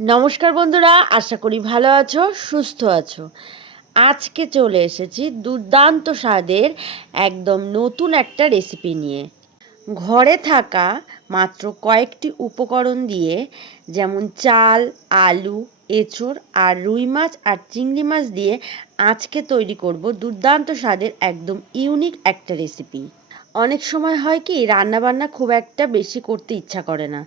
নমস্কার বন্ধুরা, আশা করি ভালো আছো, সুস্থ আছো। আজকে চলে এসেছি দুর্দান্ত স্বাদের একদম নতুন একটা রেসিপি নিয়ে। ঘরে থাকা মাত্র কয়েকটি উপকরণ দিয়ে, যেমন চাল, আলু, এঁচোড় আর রুই মাছ আর চিংড়ি মাছ দিয়ে আজকে তৈরি করব দুর্দান্ত স্বাদের একদম ইউনিক একটা রেসিপি অনেক সময় হয় কি, রান্নাবান্না খুব একটা বেশি করতে ইচ্ছা করে না।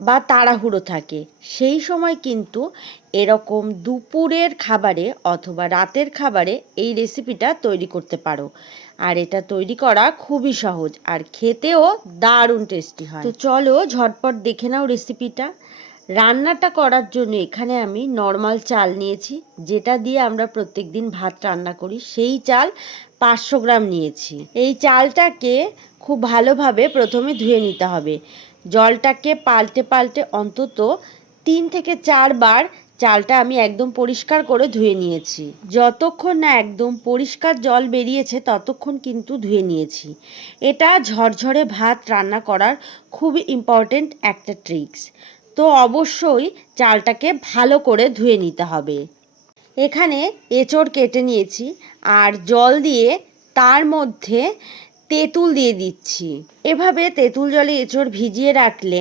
বা তাড়াহুড়ো থাকে। সেই সময় কিন্তু এরকম দুপুরের খাবারে অথবা রাতের খাবারে এই রেসিপিটা তৈরি করতে পারো। আর এটা তৈরি করা খুবই সহজ আর খেতেও দারুণ টেস্টি হয়। তো চলো ঝটপট দেখে নাও রেসিপিটা রান্নাটা করার জন্য এখানে আমি নর্মাল চাল নিয়েছি, যেটা দিয়ে আমরা প্রত্যেক দিন ভাত রান্না করি। সেই চাল পাঁচশো গ্রাম নিয়েছি। এই চালটাকে খুব ভালোভাবে প্রথমে ধুয়ে নিতে হবে। জলটাকে পাল্টে পাল্টে অন্তত তিন থেকে চারবার চালটা আমি একদম পরিষ্কার করে ধুয়ে নিয়েছি। যতক্ষণ না একদম পরিষ্কার জল বেরিয়েছে, ততক্ষণ কিন্তু ধুয়ে নিয়েছি। এটা ঝরঝরে ভাত রান্না করার খুবই ইম্পর্টেন্ট একটা ট্রিক্স তো অবশ্যই চালটাকে ভালো করে ধুয়ে নিতে হবে। এখানে এঁচড় কেটে নিয়েছি, আর জল দিয়ে তার মধ্যে তেঁতুল দিয়ে দিচ্ছি। এভাবে তেঁতুল জলে এঁচড় ভিজিয়ে রাখলে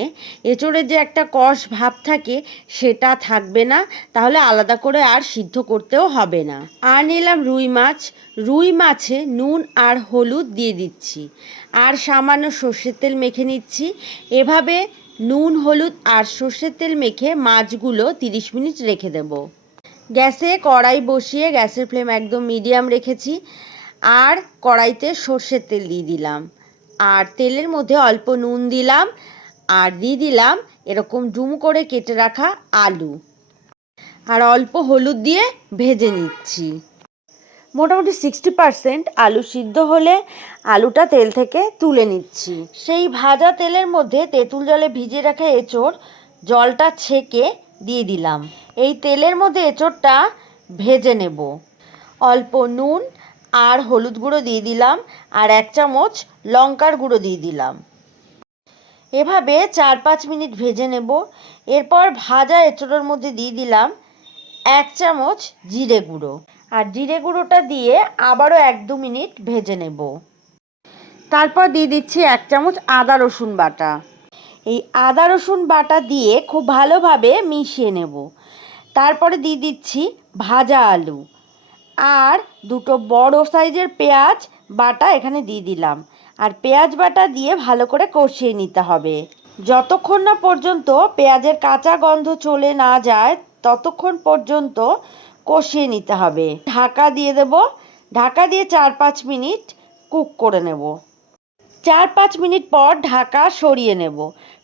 এঁচড়ের যে একটা কষ ভাব থাকে সেটা থাকবে না, তাহলে আলাদা করে আর সিদ্ধ করতেও হবে না। আর নিলাম রুই মাছ। রুই মাছে নুন আর হলুদ দিয়ে দিচ্ছি। আর সামান্য সর্ষের তেল মেখে নিচ্ছি। এভাবে নুন, হলুদ আর সর্ষের তেল মেখে মাছগুলো তিরিশ মিনিট রেখে দেব। গ্যাসে কড়াই বসিয়ে গ্যাসের ফ্লেম একদম মিডিয়াম রেখেছি। আর কড়াইতে সর্ষের তেল দিয়ে দিলাম। আর তেলের মধ্যে অল্প নুন দিলাম। আর দিয়ে দিলাম এরকম ডুম করে কেটে রাখা আলু। আর অল্প হলুদ দিয়ে ভেজে নিচ্ছি। মোটামুটি সিক্সটি পারসেন্ট আলু সিদ্ধ হলে আলুটা তেল থেকে তুলে নিচ্ছি। সেই ভাজা তেলের মধ্যে তেঁতুল জলে ভিজিয়ে রাখা এঁচড় জলটা ছেঁকে দিয়ে দিলাম। এই তেলের মধ্যে এঁচড়টা ভেজে নেব। অল্প নুন আর হলুদ গুঁড়ো দিয়ে দিলাম আর এক চামচ লঙ্কার গুঁড়ো দিয়ে দিলাম। এভাবে চার পাঁচ মিনিট ভেজে নেব। এরপর ভাজা এঁচড়োর মধ্যে দিয়ে দিলাম এক চামচ জিরে গুঁড়ো। আর জিরে গুঁড়োটা দিয়ে আবারও এক দু মিনিট ভেজে নেব। তারপর দিয়ে দিচ্ছি এক চামচ আদা রসুন বাটা। এই আদা রসুন বাটা দিয়ে খুব ভালোভাবে মিশিয়ে নেব। তারপরে দিয়ে দিচ্ছি ভাজা আলু। আর দুটো বড় সাইজের পেঁয়াজ বাটা এখানে দিয়ে দিলাম। আর পেঁয়াজ বাটা দিয়ে ভালো করে কষিয়ে নিতে হবে। যতক্ষণ না পর্যন্ত পেঁয়াজের কাঁচা গন্ধ চলে না যায়, ততক্ষণ পর্যন্ত কষিয়ে নিতে হবে। ঢাকা দিয়ে দেব। ঢাকা দিয়ে চার পাঁচ মিনিট কুক করে নেব। চার পাঁচ মিনিট পর ঢাকা সরিয়ে নেব।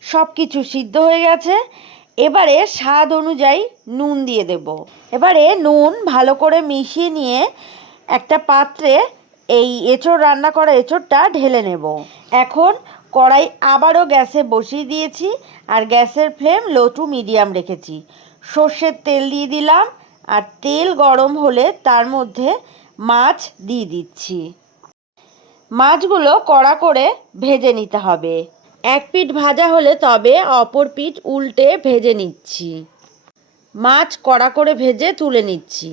সব কিছু সিদ্ধ হয়ে গেছে। এবারে স্বাদ অনুযায়ী নুন দিয়ে দেব। এবারে নুন ভালো করে মিশিয়ে নিয়ে একটা পাত্রে এই এঁচড়, রান্না করা এঁচড়টা ঢেলে নেব। এখন কড়াই আবারও গ্যাসে বসিয়ে দিয়েছি আর গ্যাসের ফ্লেম লো টু মিডিয়াম রেখেছি। সর্ষের তেল দিয়ে দিলাম আর তেল গরম হলে তার মধ্যে মাছ দিয়ে দিচ্ছি। মাছগুলো কড়া করে ভেজে নিতে হবে। এক পিঠ ভাজা হলে তবে অপর পিঠ উল্টে ভেজে নিচ্ছি। মাছ কড়া করে ভেজে তুলে নিচ্ছি।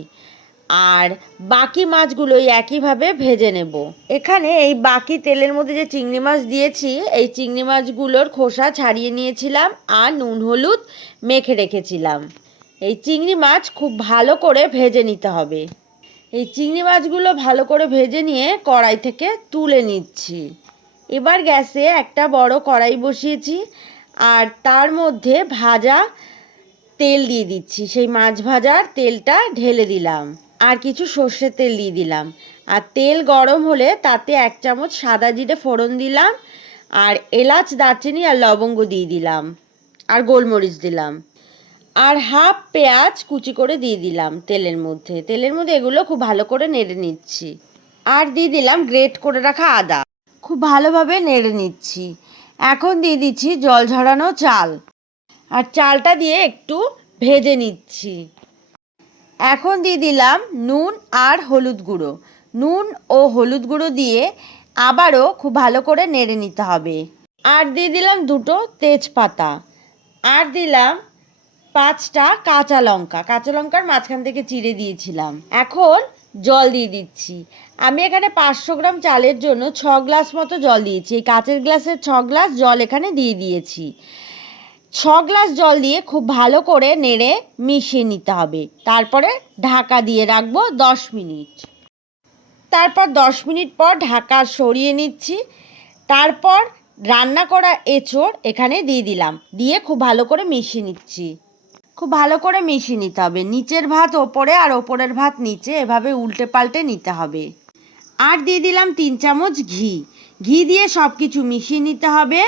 আর বাকি মাছগুলো একইভাবে ভেজে নেব। এখানে এই বাকি তেলের মধ্যে যে চিংড়ি মাছ দিয়েছি, এই চিংড়ি মাছগুলোর খোসা ছাড়িয়ে নিয়েছিলাম আর নুন, হলুদ মেখে রেখেছিলাম। এই চিংড়ি মাছ খুব ভালো করে ভেজে নিতে হবে। এই চিংড়ি মাছগুলো ভালো করে ভেজে নিয়ে কড়াই থেকে তুলে নিচ্ছি। এবার গ্যাসে একটা বড় কড়াই বসিয়েছি আর তার মধ্যে ভাজা তেল দিয়ে দিচ্ছি। সেই মাছ ভাজার তেলটা ঢেলে দিলাম। আর কিছু সর্ষের তেল দিয়ে দিলাম। আর তেল গরম হলে তাতে এক চামচ সাদা জিরে ফোড়ন দিলাম আর এলাচ, দারচিনি আর লবঙ্গ দিয়ে দিলাম আর গোলমরিচ দিলাম। আর হাফ পেঁয়াজ কুচি করে দিয়ে দিলাম তেলের মধ্যে। তেলের মধ্যে এগুলো খুব ভালো করে নেড়ে নিচ্ছি। আর দিয়ে দিলাম গ্রেট করে রাখা আদা। খুব ভালোভাবে নেড়ে নিচ্ছি। এখন দিয়ে দিচ্ছি জল ঝরানো চাল। আর চালটা দিয়ে একটু ভেজে নিচ্ছি। এখন দিয়ে দিলাম নুন আর হলুদ গুঁড়ো। নুন ও হলুদ গুঁড়ো দিয়ে আবারও খুব ভালো করে নেড়ে নিতে হবে। আর দিয়ে দিলাম দুটো তেজপাতা। আর দিলাম পাঁচটা কাঁচা লঙ্কা। কাঁচা লঙ্কার মাঝখান থেকে চিড়ে দিয়েছিলাম। এখন জল দিয়ে দিচ্ছি। আমি এখানে পাঁচশো গ্রাম চালের জন্য ছ গ্লাস মতো জল দিয়েছি। এই কাঁচের গ্লাসের ছ গ্লাস জল এখানে দিয়ে দিয়েছি। ছ গ্লাস জল দিয়ে খুব ভালো করে নেড়ে মিশিয়ে নিতে হবে। তারপরে ঢাকা দিয়ে রাখব দশ মিনিট। তারপর দশ মিনিট পর ঢাকা সরিয়ে নিচ্ছি। তারপর রান্না করা এঁচড় এখানে দিয়ে দিলাম। দিয়ে খুব ভালো করে মিশিয়ে নিচ্ছি। খুব ভালো করে মিশিয়ে নিতে হবে। নিচের ভাত ওপরে আর ওপরের ভাত নিচে, এভাবে উল্টে পাল্টে নিতে হবে। আর দিয়ে দিলাম তিন চামচ ঘি। ঘি দিয়ে সব কিছু মিশিয়ে নিতে হবে।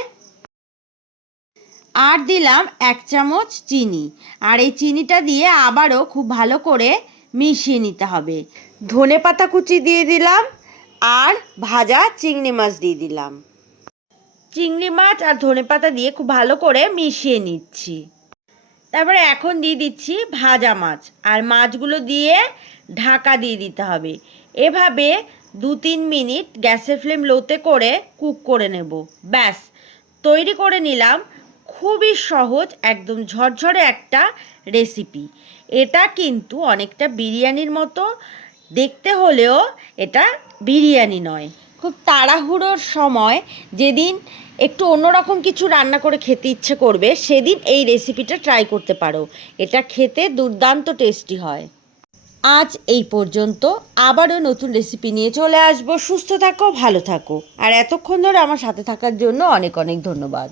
আর দিলাম এক চামচ চিনি। আর এই চিনিটা দিয়ে আবারও খুব ভালো করে মিশিয়ে নিতে হবে। ধনে পাতা কুচি দিয়ে দিলাম আর ভাজা চিংড়ি মাছ দিয়ে দিলাম। চিংড়ি মাছ আর ধনে পাতা দিয়ে খুব ভালো করে মিশিয়ে নিচ্ছি। তারপরে এখন দিয়ে দিচ্ছি ভাজা মাছ। আর মাছগুলো দিয়ে ঢাকা দিয়ে দিতে হবে। এভাবে দু তিন মিনিট গ্যাসের ফ্লেম লোতে করে কুক করে নেব। ব্যাস, তৈরি করে নিলাম খুবই সহজ, একদম ঝরঝরে একটা রেসিপি। এটা কিন্তু অনেকটা বিরিয়ানির মতো, দেখতে হলেও এটা বিরিয়ানি নয়। খুব তাড়াহুড়োর সময় যেদিন একটু অন্যরকম কিছু রান্না করে খেতে ইচ্ছে করবে, সেদিন এই রেসিপিটা ট্রাই করতে পারো। এটা খেতে দুর্দান্ত টেস্টি হয়। আজ এই পর্যন্ত। আবারও নতুন রেসিপি নিয়ে চলে আসব। সুস্থ থাকো, ভালো থাকো। আর এতক্ষণ ধরে আমার সাথে থাকার জন্য অনেক অনেক ধন্যবাদ।